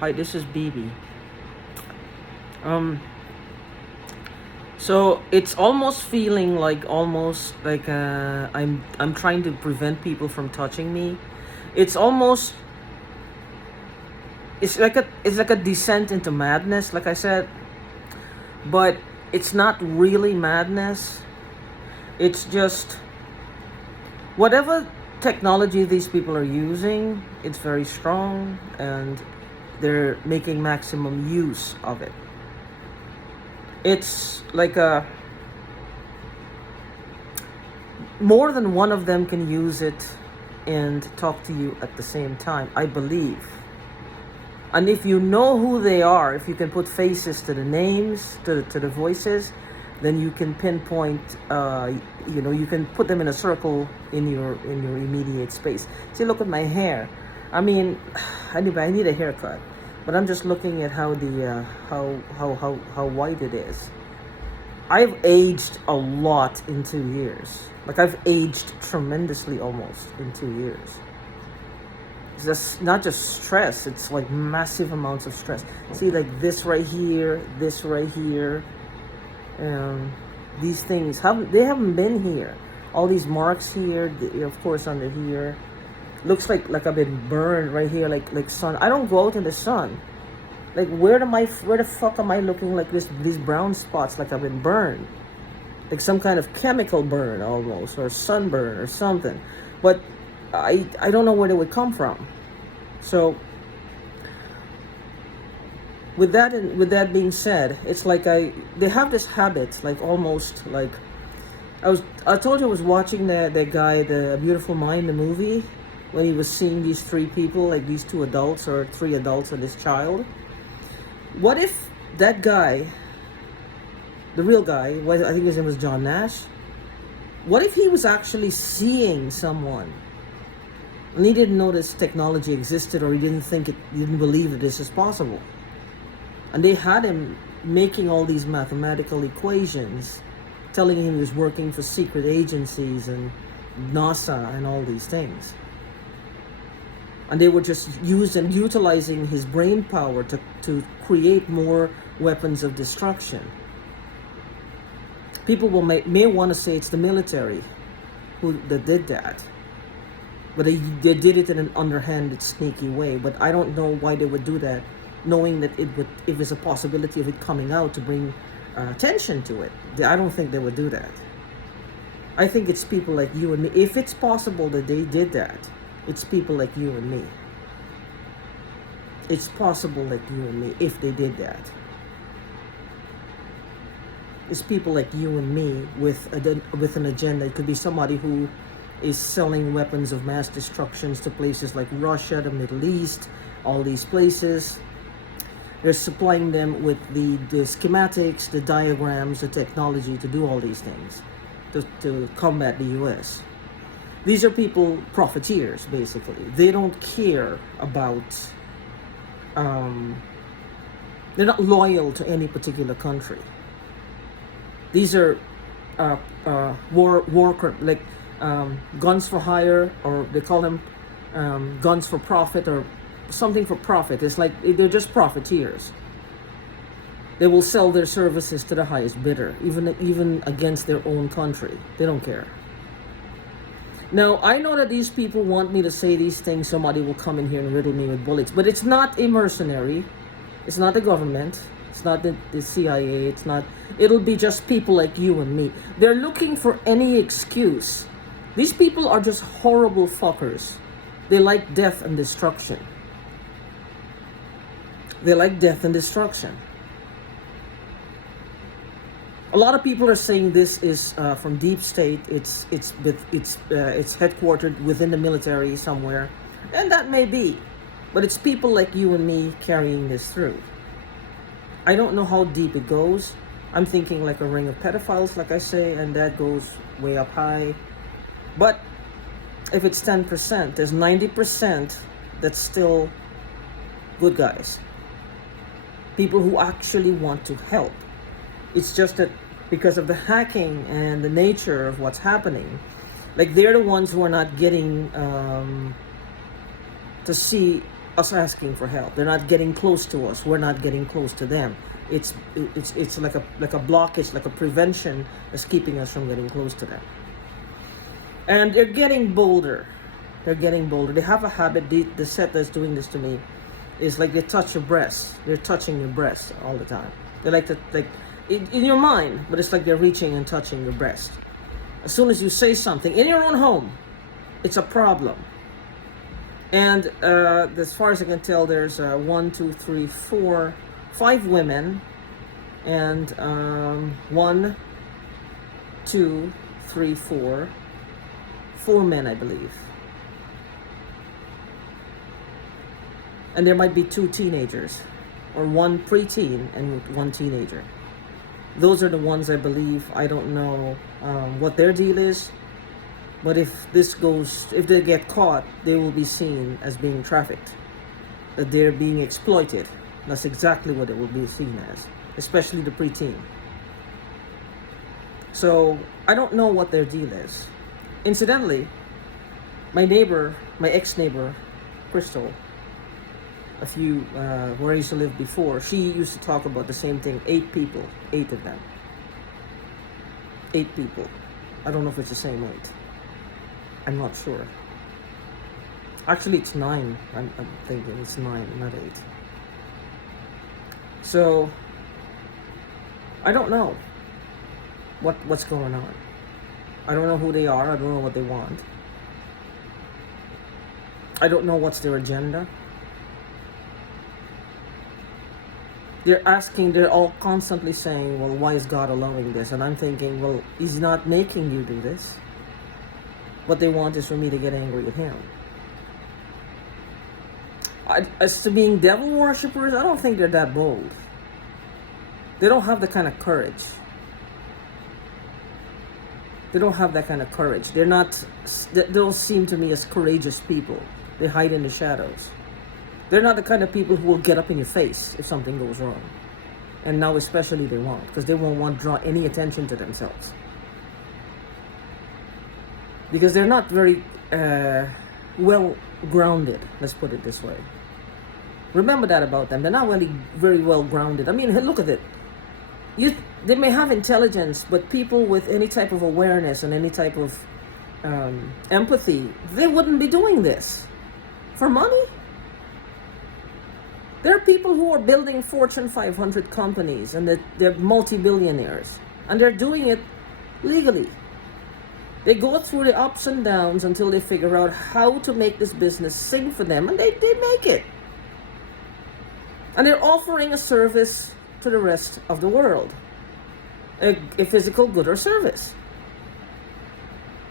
Hi, this is BB. Um, so it's almost feeling like I'm trying to prevent people from touching me. It's almost it's like a descent into madness, like I said, but it's not really madness. It's just whatever technology these people are using, it's very strong and they're making maximum use of it. It's like a more than one of them can use it and talk to you at the same time, I believe. And if you know who they are, if you can put faces to the names, to the voices, then you can pinpoint. You can put them in a circle in your immediate space. See, look at my hair. I mean, I need a haircut, but I'm just looking at how the how white it is. I've aged a lot in 2 years. Like I've aged tremendously almost in 2 years. It's just not just stress, it's like massive amounts of stress. See, like this right here, these things haven't been here. All these marks here, of course under here. Looks like I've been burned right here, like sun. I don't go out in the sun. Like where the fuck am I looking like these brown spots like I've been burned? Like some kind of chemical burn almost, or sunburn or something. But I don't know where they would come from. So with that being said, it's like they have this habit, like almost like I told you I was watching that guy, the Beautiful Mind, the movie, when he was seeing these three people, like these two adults or three adults and this child. What if that guy, the real guy, I think his name was John Nash, what if he was actually seeing someone and he didn't know this technology existed, or he didn't believe that this is possible? And they had him making all these mathematical equations, telling him he was working for secret agencies and NASA and all these things. And they were just utilizing his brain power to create more weapons of destruction. People may want to say it's the military that did that. But they did it in an underhanded, sneaky way. But I don't know why they would do that, knowing that if there's a possibility of it coming out to bring attention to it. I don't think they would do that. I think it's people like you and me. If it's possible that they did that, it's people like you and me. It's possible like you and me if they did that. It's people like you and me with an agenda. It could be somebody who is selling weapons of mass destructions to places like Russia, the Middle East, all these places. They're supplying them with the schematics, the diagrams, the technology to do all these things, to combat the US. These are people, profiteers, basically. They don't care about, they're not loyal to any particular country. These are guns for hire, or they call them guns for profit, or something for profit. It's like they're just profiteers. They will sell their services to the highest bidder, even against their own country. They don't care. Now, I know that these people want me to say these things. Somebody will come in here and riddle me with bullets. But it's not a mercenary. It's not the government. It's not the CIA. It's not. It'll be just people like you and me. They're looking for any excuse. These people are just horrible fuckers. They like death and destruction. They like death and destruction. A lot of people are saying this is from deep state. It's headquartered within the military somewhere, and that may be, but it's people like you and me carrying this through. I don't know how deep it goes. I'm thinking like a ring of pedophiles, like I say, and that goes way up high. But if it's 10%, there's 90% that's still good guys. People who actually want to help. It's just that because of the hacking and the nature of what's happening, like they're the ones who are not getting to see us asking for help. They're not getting close to us. We're not getting close to them. It's like a blockage, like a prevention that's keeping us from getting close to them. And they're getting bolder. They're getting bolder. They have a habit. The set that's doing this to me is like they touch your breast. They're touching your breast all the time. They like to, like, in your mind, but it's like they're reaching and touching your breast. As soon as you say something in your own home, it's a problem. And as far as I can tell, there's 1, 2, 3, 4, 5 women, and 1, 2, 3, 4 men, I believe. And there might be 2 teenagers, or 1 preteen and 1 teenager. Those are the ones I believe. I don't know what their deal is, but if they get caught, they will be seen as being trafficked, that they're being exploited. That's exactly what it will be seen as, especially the preteen. So I don't know what their deal is. Incidentally, my ex-neighbor, Crystal, where I used to live before, she used to talk about the same thing. 8 people, 8 of them. 8 people. I don't know if it's the same 8. I'm not sure. Actually, it's 9. I'm thinking it's 9, not 8. So I don't know what's going on. I don't know who they are. I don't know what they want. I don't know what's their agenda. They're all constantly saying, well, why is God allowing this? And I'm thinking, well, He's not making you do this. What they want is for me to get angry at Him. As to being devil worshippers, I don't think they're that bold. They don't have the kind of courage. They don't have that kind of courage. They don't seem to me as courageous people. They hide in the shadows. They're not the kind of people who will get up in your face if something goes wrong. And now especially they won't, because they won't want to draw any attention to themselves. Because they're not very well grounded, let's put it this way. Remember that about them. They're not really very well grounded. I mean, look at it. They may have intelligence, but people with any type of awareness and any type of empathy, they wouldn't be doing this for money. There are people who are building Fortune 500 companies, and they're multi-billionaires, and they're doing it legally. They go through the ups and downs until they figure out how to make this business sing for them, and they make it. And they're offering a service to the rest of the world, a physical good or service.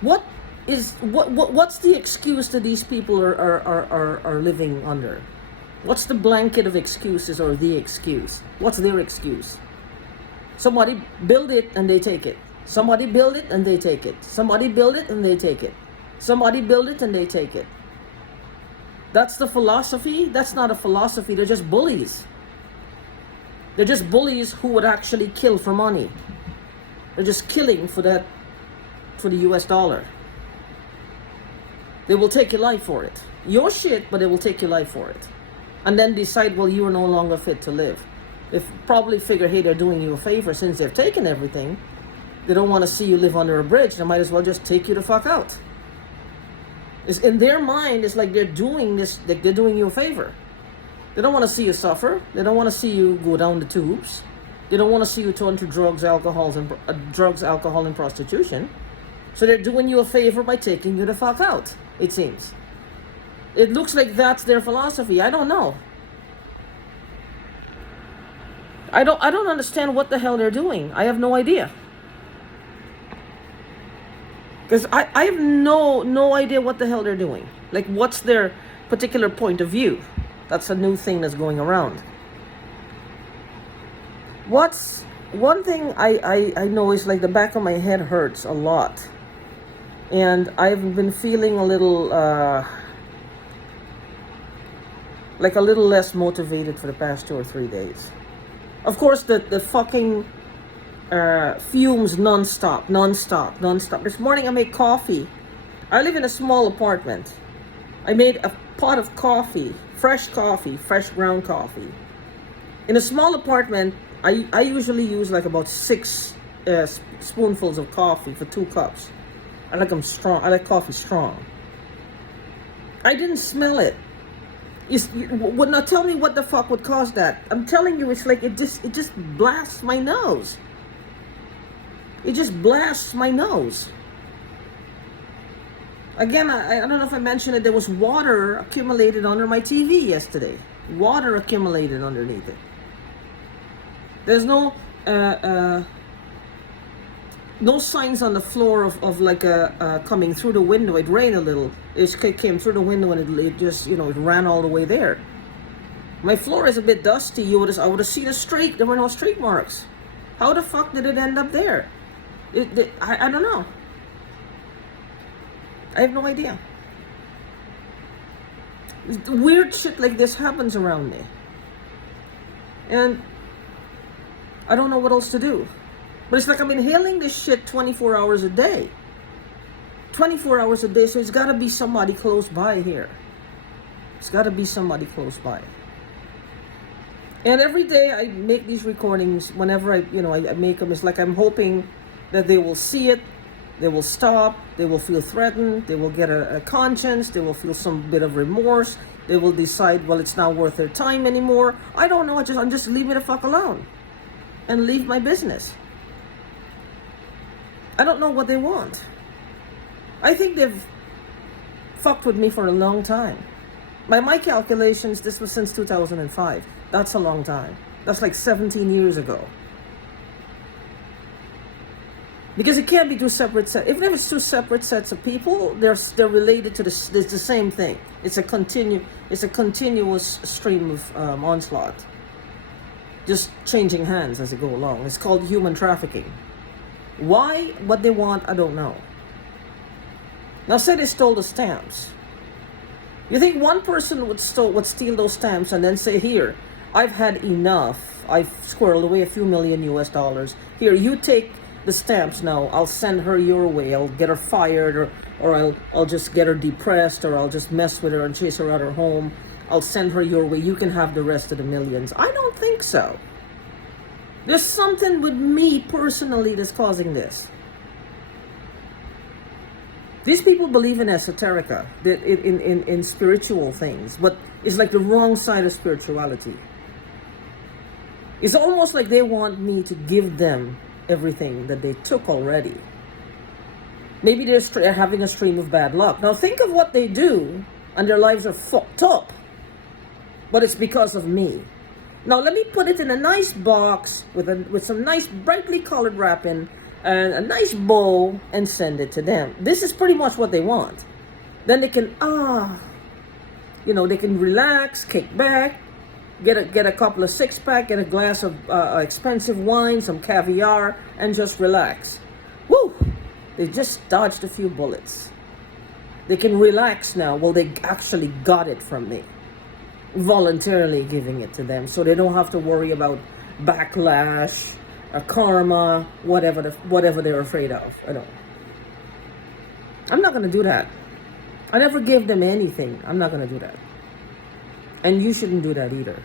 What's the excuse that these people are living under? What's the blanket of excuses, or the excuse? What's their excuse? Somebody build it and they take it. Somebody build it and they take it. Somebody build it and they take it. Somebody build it and they take it. That's the philosophy? That's not a philosophy. They're just bullies. They're just bullies who would actually kill for money. They're just killing for the US dollar. They will take your life for it. Your shit, but they will take your life for it. And then decide, well, you are no longer fit to live. They probably figure, hey, they're doing you a favor since they've taken everything. They don't want to see you live under a bridge. They might as well just take you the fuck out. In their mind, it's like they're doing this, like they're doing you a favor. They don't want to see you suffer. They don't want to see you go down the tubes. They don't want to see you turn to drugs, alcohol, and prostitution. So they're doing you a favor by taking you the fuck out, it seems. It looks like that's their philosophy. I don't know. I don't understand what the hell they're doing. I have no idea. Because I have no idea what the hell they're doing. Like, what's their particular point of view? That's a new thing that's going around. What's one thing I know is like the back of my head hurts a lot. And I've been feeling a little, like a little less motivated for the past 2 or 3 days. Of course, the fucking fumes non-stop. This morning I made coffee. I live in a small apartment. I made a pot of coffee, fresh coffee, fresh ground coffee. In a small apartment, I usually use like about 6 spoonfuls of coffee for 2 cups. I like them strong. I like coffee strong. I didn't smell it. You would not tell me what the fuck would cause that. I'm telling you, it's like it just blasts my nose. It just blasts my nose. Again, I don't know if I mentioned it. There was water accumulated under my TV yesterday. Water accumulated underneath it. There's no signs on the floor of like coming through the window. It rained a little. It came through the window and it just, it ran all the way there. My floor is a bit dusty. I would have seen a streak. There were no streak marks. How the fuck did it end up there? I don't know. I have no idea. Weird shit like this happens around me. And I don't know what else to do. But it's like I'm inhaling this shit 24 hours a day. 24 hours a day, so it's gotta be somebody close by here. It's gotta be somebody close by. And every day I make these recordings, whenever I make them, it's like I'm hoping that they will see it, they will stop, they will feel threatened, they will get a conscience, they will feel some bit of remorse, they will decide, well, it's not worth their time anymore. I don't know, I'm just leave me the fuck alone. And leave my business. I don't know what they want. I think they've fucked with me for a long time. By my calculations, this was since 2005. That's a long time. That's like 17 years ago. Because it can't be 2 separate sets. Even if it's 2 separate sets of people, they're related to it's the same thing. It's a continuous stream of onslaught. Just changing hands as they go along. It's called human trafficking. Why? What they want, I don't know. Now, say they stole the stamps. You think one person would steal those stamps and then say, here, I've had enough. I've squirreled away a few million US dollars. Here, you take the stamps now. I'll send her your way. I'll get her fired, or I'll just get her depressed, or I'll just mess with her and chase her out of her home. I'll send her your way. You can have the rest of the millions. I don't think so. There's something with me personally that's causing this. These people believe in esoterica, in spiritual things, but it's like the wrong side of spirituality. It's almost like they want me to give them everything that they took already. Maybe they're having a stream of bad luck. Now think of what they do, and their lives are fucked up. But it's because of me. Now let me put it in a nice box with some nice brightly colored wrapping and a nice bow and send it to them. This is pretty much what they want. Then they can they can relax, kick back, get a couple of 6-pack, get a glass of expensive wine, some caviar, and just relax. Woo! They just dodged a few bullets. They can relax now. Well, they actually got it from me. Voluntarily giving it to them, so they don't have to worry about backlash, karma, whatever they're afraid of. I'm not gonna do that. I never gave them anything. I'm not gonna do that. And you shouldn't do that either.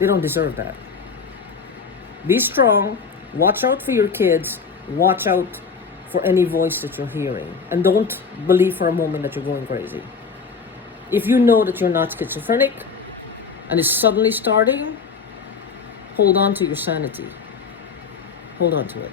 They don't deserve that. Be strong. Watch out for your kids. Watch out for any voice that you're hearing. And don't believe for a moment that you're going crazy. If you know that you're not schizophrenic and it's suddenly starting, hold on to your sanity. Hold on to it.